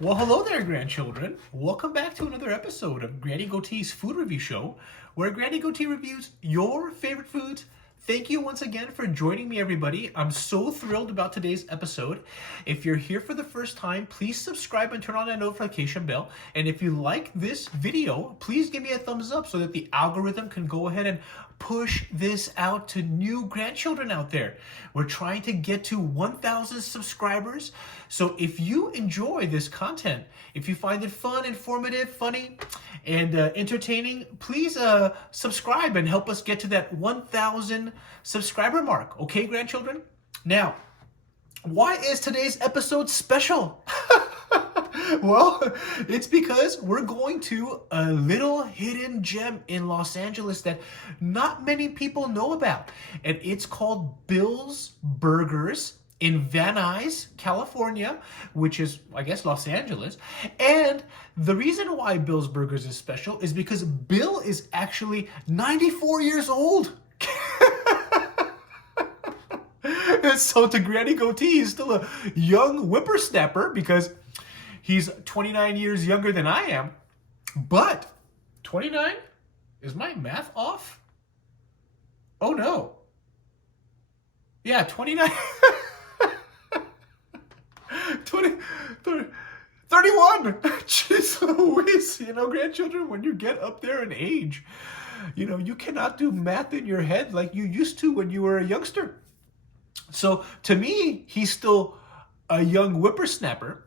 Well, hello there, grandchildren. Welcome back to another episode of Granny Goatee's Food Review Show, where Granny Goatee reviews your favorite foods. Thank you once again for joining me, everybody. I'm so thrilled about today's episode. If you're here for the first time, please subscribe and turn on that notification bell. And if you like this video, please give me a thumbs up so that the algorithm can go ahead and push this out to new grandchildren out there. We're trying to get to 1,000 subscribers. So if you enjoy this content, if you find it fun, informative, funny, and entertaining, please subscribe and help us get to that 1,000 subscriber mark. Okay, grandchildren? Now, why is today's episode special? Well, it's because we're going to a little hidden gem in Los Angeles that not many people know about. And it's called Bill's Burgers in Van Nuys, California, which is, I guess, Los Angeles. And the reason why Bill's Burgers is special is because Bill is actually 94 years old. So to Granny Goatee, he's still a young whippersnapper because he's 29 years younger than I am. But 29? Is my math off? Oh no. Yeah, 29. 20, 30, 31. Jeez Louise. You know, grandchildren, when you get up there in age, you know, you cannot do math in your head like you used to when you were a youngster. So to me, he's still a young whippersnapper.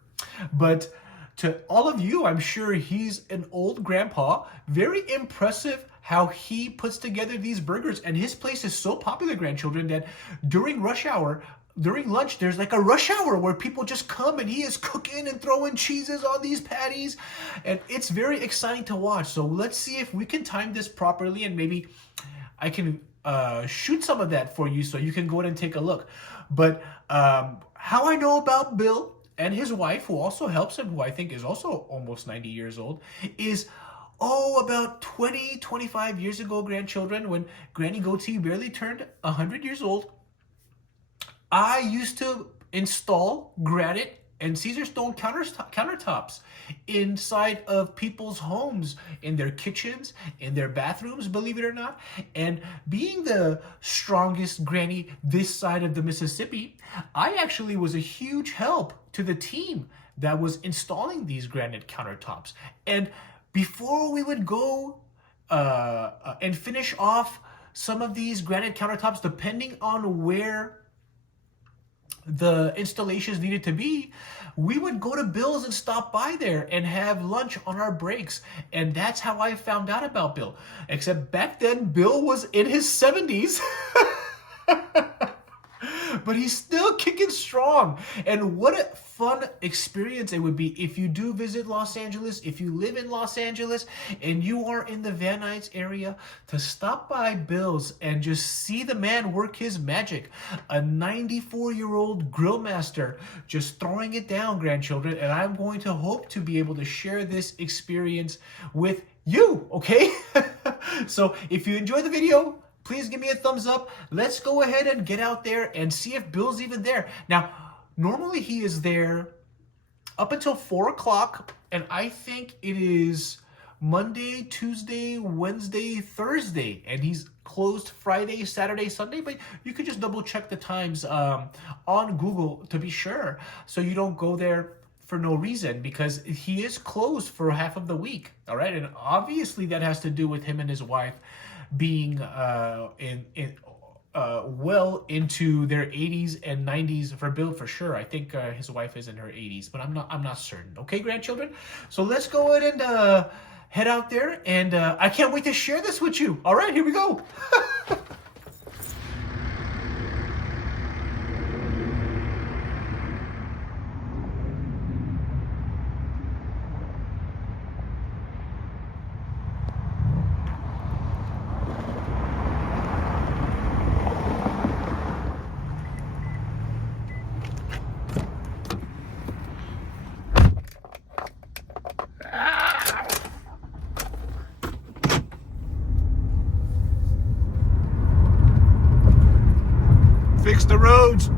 But to all of you, I'm sure he's an old grandpa. Very impressive how he puts together these burgers. And his place is so popular, grandchildren, that during rush hour, during lunch, there's like a rush hour where people just come and he is cooking and throwing cheeses on these patties. And it's very exciting to watch. So let's see if we can time this properly, and maybe I can shoot some of that for you so you can go ahead and take a look. But how I know about Bill and his wife, who also helps him, who I think is also almost 90 years old, is about 25 years ago, grandchildren, when Granny Goatee barely turned 100 years old, I used to install granite and Caesar stone countertops inside of people's homes, in their kitchens, in their bathrooms, believe it or not. And being the strongest granny this side of the Mississippi, I actually was a huge help to the team that was installing these granite countertops. And before we would go and finish off some of these granite countertops, depending on where the installations needed to be, we would go to Bill's and stop by there and have lunch on our breaks. And that's how I found out about Bill. Except back then, Bill was in his 70s. But he's still kicking strong. And what a fun experience it would be if you do visit Los Angeles, if you live in Los Angeles and you are in the Van Nuys area, to stop by Bill's and just see the man work his magic. A 94-year-old grill master just throwing it down, grandchildren. And I'm going to hope to be able to share this experience with you, okay? So if you enjoyed the video, please give me a thumbs up. Let's go ahead and get out there and see if Bill's even there. Now, normally he is there up until 4 o'clock, and I think it is Monday, Tuesday, Wednesday, Thursday, and he's closed Friday, Saturday, Sunday, but you could just double check the times on Google to be sure, so you don't go there for no reason, because he is closed for half of the week, all right? And obviously that has to do with him and his wife being well into their 80s and 90s. For Bill, for sure. I think his wife is in her 80s, but I'm not certain. Okay, grandchildren? So let's go ahead and head out there, and I can't wait to share this with you. All right, here we go. Fix the roads.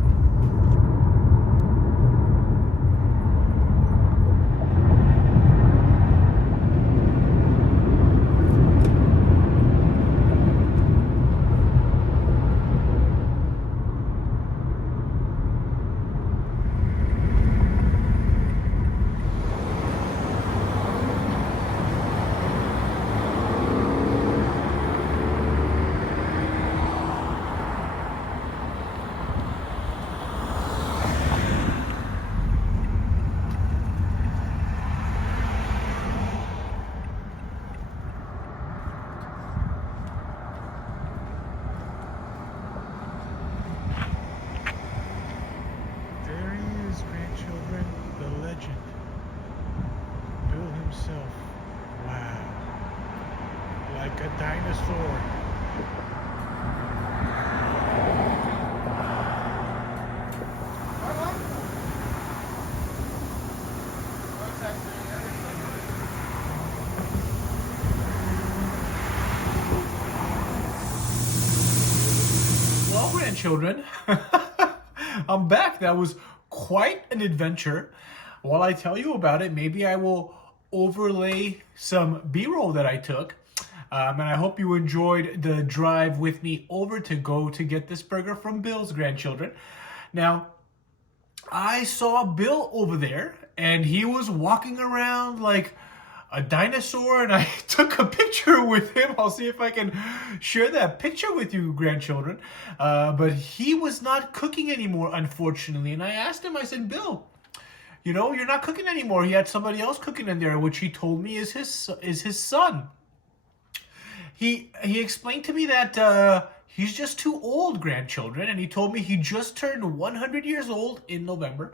dinosaur. Well, grandchildren, I'm back. That was quite an adventure. While I tell you about it, maybe I will overlay some B-roll that I took. And I hope you enjoyed the drive with me over to go to get this burger from Bill's, grandchildren. Now, I saw Bill over there, and he was walking around like a dinosaur, and I took a picture with him. I'll see if I can share that picture with you, grandchildren. But he was not cooking anymore, unfortunately. And I asked him, I said, Bill, you know, you're not cooking anymore. He had somebody else cooking in there, which he told me is his son. He explained to me that he's just too old, grandchildren, and he told me he just turned 100 years old in November.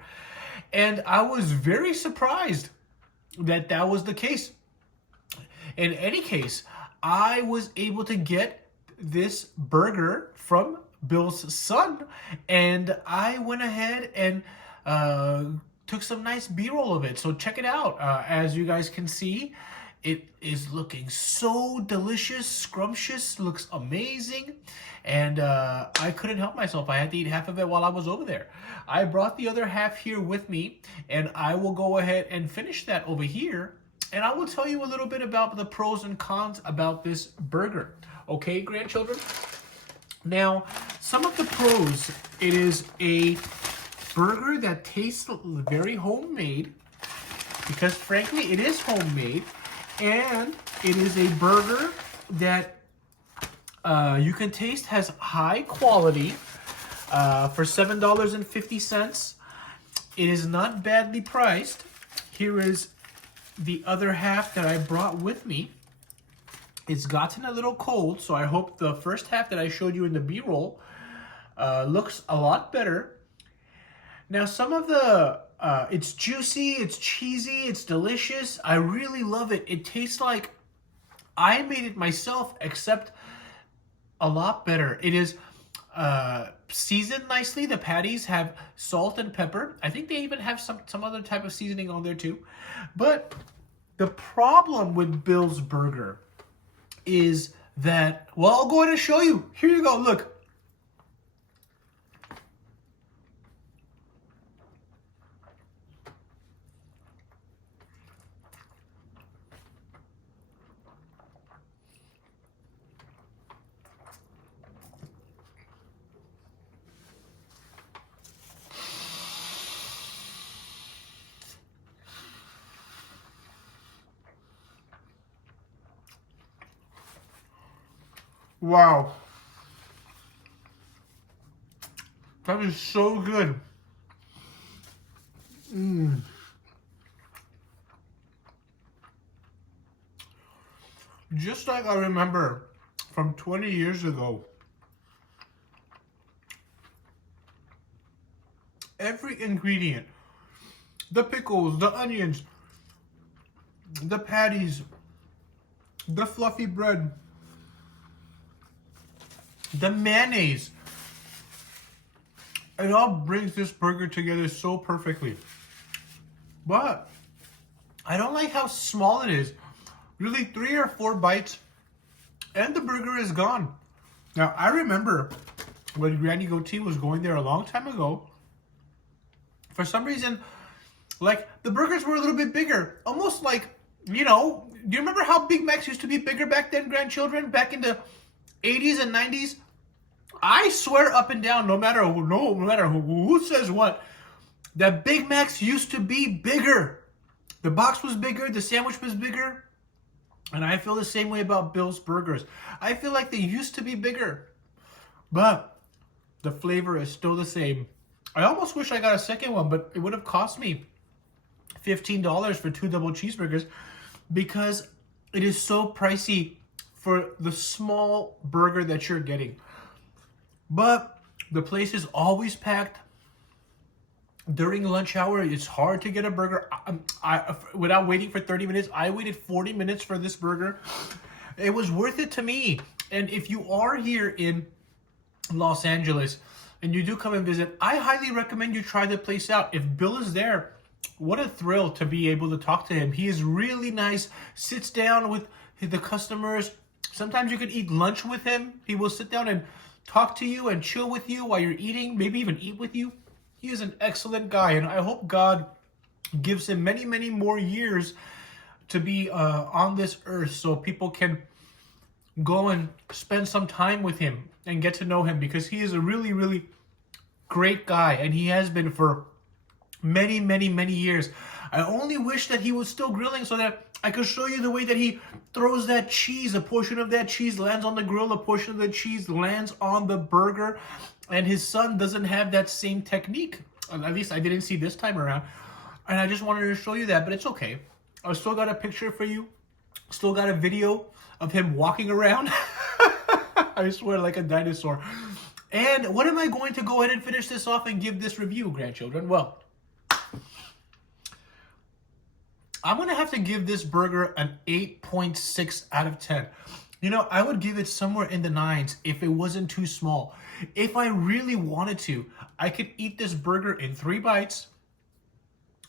And I was very surprised that was the case. In any case, I was able to get this burger from Bill's son, and I went ahead and took some nice B-roll of it. So check it out. As you guys can see, it is looking so delicious, scrumptious, looks amazing. And I couldn't help myself. I had to eat half of it while I was over there. I brought the other half here with me, and I will go ahead and finish that over here. And I will tell you a little bit about the pros and cons about this burger. Okay, grandchildren? Now, some of the pros, it is a burger that tastes very homemade, because frankly, it is homemade. And it is a burger that you can taste has high quality for $7.50. It is not badly priced. Here is the other half that I brought with me. It's gotten a little cold, so I hope the first half that I showed you in the B-roll looks a lot better. Now, some of the it's juicy, it's cheesy, it's delicious. I really love it. It tastes like I made it myself, except a lot better. It is seasoned nicely. The patties have salt and pepper. I think they even have some other type of seasoning on there too. But the problem with Bill's Burger is that, well, I'll go ahead and show you. Here you go, look. Wow. That is so good. Just like I remember from 20 years ago, every ingredient, the pickles, the onions, the patties, the fluffy bread, the mayonnaise, it all brings this burger together so perfectly. But I don't like how small it is. Really, 3 or 4 bites and the burger is gone. Now, I remember when Granny Goatee was going there a long time ago, for some reason, like, the burgers were a little bit bigger. Almost like, you know, do you remember how Big Macs used to be bigger back then, grandchildren? Back in the 80s and 90s? I swear up and down, no matter who says what, that Big Macs used to be bigger. The box was bigger, the sandwich was bigger. And I feel the same way about Bill's Burgers. I feel like they used to be bigger, but the flavor is still the same. I almost wish I got a second one, but it would have cost me $15 for 2 double cheeseburgers, because it is so pricey for the small burger that you're getting. But the place is always packed. During lunch hour, it's hard to get a burger. Without waiting for 30 minutes, I waited 40 minutes for this burger. It was worth it to me. And if you are here in Los Angeles and you do come and visit, I highly recommend you try the place out. If Bill is there, what a thrill to be able to talk to him. He is really nice, sits down with the customers. Sometimes you could eat lunch with him. He will sit down and talk to you and chill with you while you're eating, maybe even eat with you. He is an excellent guy, and I hope God gives him many, many more years to be on this earth so people can go and spend some time with him and get to know him, because he is a really, really great guy, and he has been for many, many, many years. I only wish that he was still grilling so that I could show you the way that he throws that cheese. A portion of that cheese lands on the grill, a portion of the cheese lands on the burger, and his son doesn't have that same technique. At least I didn't see this time around. And I just wanted to show you that, but it's okay. I still got a picture for you. Still got a video of him walking around. I swear, like a dinosaur. And what am I going to go ahead and finish this off and give this review, grandchildren? Well, I'm going to have to give this burger an 8.6 out of 10. You know, I would give it somewhere in the 9s if it wasn't too small. If I really wanted to, I could eat this burger in 3 bites,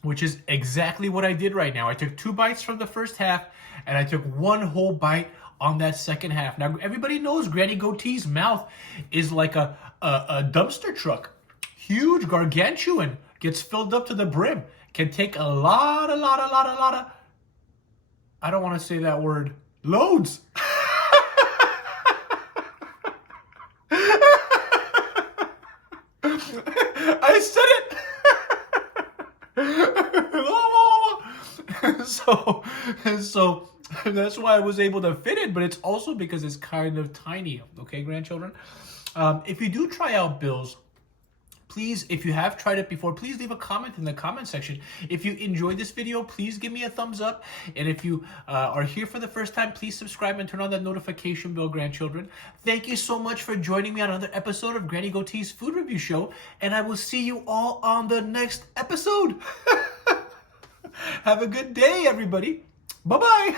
which is exactly what I did right now. I took 2 bites from the first half, and I took 1 whole bite on that second half. Now, everybody knows Granny Goatee's mouth is like a dumpster truck. Huge, gargantuan, gets filled up to the brim. Can take a lot of, I don't want to say that word, loads. I said it. So that's why I was able to fit it, but it's also because it's kind of tiny. Okay, grandchildren? If you do try out Bill's, please, if you have tried it before, please leave a comment in the comment section. If you enjoyed this video, please give me a thumbs up. And if you are here for the first time, please subscribe and turn on that notification bell, grandchildren. Thank you so much for joining me on another episode of Granny Goatee's Food Review Show. And I will see you all on the next episode. Have a good day, everybody. Bye-bye.